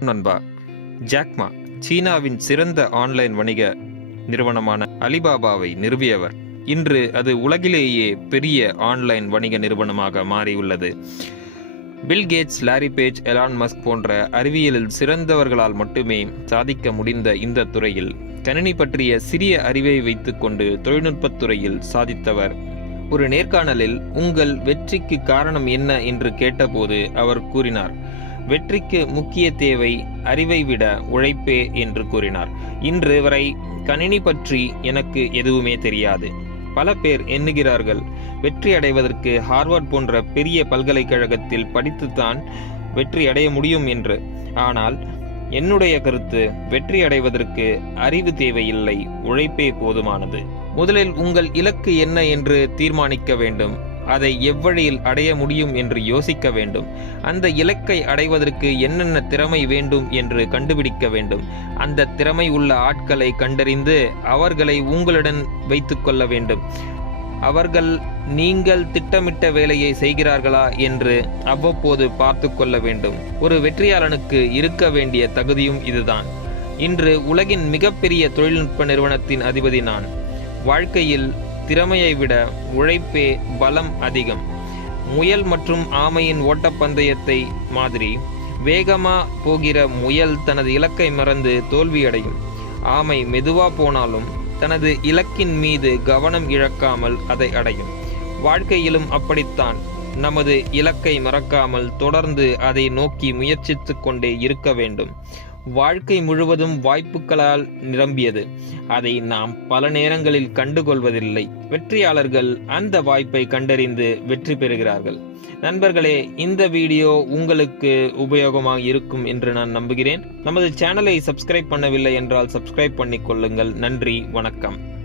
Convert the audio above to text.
நண்பா ஜாக்மா சீனாவின் சிறந்த ஆன்லைன் வணிக நிறுவனமான அலிபாபாவை நிறுவியவர். இன்று அது உலகிலேயே பெரிய ஆன்லைன் வணிக நிறுவனமாக மாறியுள்ளது. Bill Gates Larry Page Elon Musk போன்ற அறிவியலில் சிறந்தவர்களால் மட்டுமே சாதிக்க முடிந்த இந்த துறையில் கணினி பற்றிய சிறிய அறிவை வைத்துக்கொண்டு தொழில்நுட்பத் துறையில் சாதித்தவர். ஒரு நேர்காணலில் உங்கள் வெற்றிக்கு காரணம் என்ன? என்று கேட்டபோது அவர் கூறினார். வெற்றிக்கு முக்கிய தேவை அறிவை விட உழைப்பே என்று கூறினார். இன்று வரை கணினி பற்றி எனக்கு எதுவுமே தெரியாது. பல பேர் எண்ணுகிறார்கள் வெற்றி அடைவதற்கு ஹார்வர்ட் போன்ற பெரிய பல்கலைக்கழகத்தில் படித்துத்தான் வெற்றி அடைய முடியும் என்று. ஆனால் என்னுடைய கருத்து வெற்றி அடைவதற்கு அறிவு தேவையில்லை உழைப்பே போதுமானது. முதலில் உங்கள் இலக்கு என்ன என்று தீர்மானிக்க வேண்டும். அதை எவ்வழியில் அடைய முடியும் என்று யோசிக்க வேண்டும். அந்த இலக்கை அடைவதற்கு என்னென்ன திறமை வேண்டும் என்று கண்டுபிடிக்க வேண்டும். அந்த திறமை உள்ள ஆட்களை கண்டறிந்து அவர்களை உங்களுடன் வைத்துக்கொள்ள வேண்டும். அவர்கள் நீங்கள் திட்டமிட்ட வேலையை செய்கிறார்களா என்று அவ்வப்போது பார்த்து கொள்ள வேண்டும். ஒரு வெற்றியாளனுக்கு இருக்க வேண்டிய தகுதியும் இதுதான். இன்று உலகின் மிகப்பெரிய தொழில்நுட்ப நிறுவனத்தின் அதிபதி நான். வாழ்க்கையில் திறமையை விட உழைப்பே பலம் அதிகம். முயல் மற்றும் ஆமையின் ஓட்டப்பந்தயத்தை மாதிரி வேகமா போகிற முயல் தனது இலக்கை மறந்து தோல்வியடையும். ஆமை மெதுவா போனாலும் தனது இலக்கின் மீது கவனம் இழக்காமல் அதை அடையும். வாழ்க்கையிலும் அப்படித்தான். நமது இலக்கை மறக்காமல் தொடர்ந்து அதை நோக்கி முயற்சித்து கொண்டே இருக்க வேண்டும். வாழ்க்கை முழுவதும் வாய்ப்புகளால் நிரம்பியது. அதை நாம் பல நேரங்களில் கண்டுகொள்வதில்லை. வெற்றியாளர்கள் அந்த வாய்ப்பை கண்டறிந்து வெற்றி பெறுகிறார்கள். நண்பர்களே இந்த வீடியோ உங்களுக்கு உபயோகமாக இருக்கும் என்று நான் நம்புகிறேன். நமது சேனலை சப்ஸ்கிரைப் பண்ணவில்லை என்றால் சப்ஸ்கிரைப் பண்ணிக் கொள்ளுங்கள். நன்றி வணக்கம்.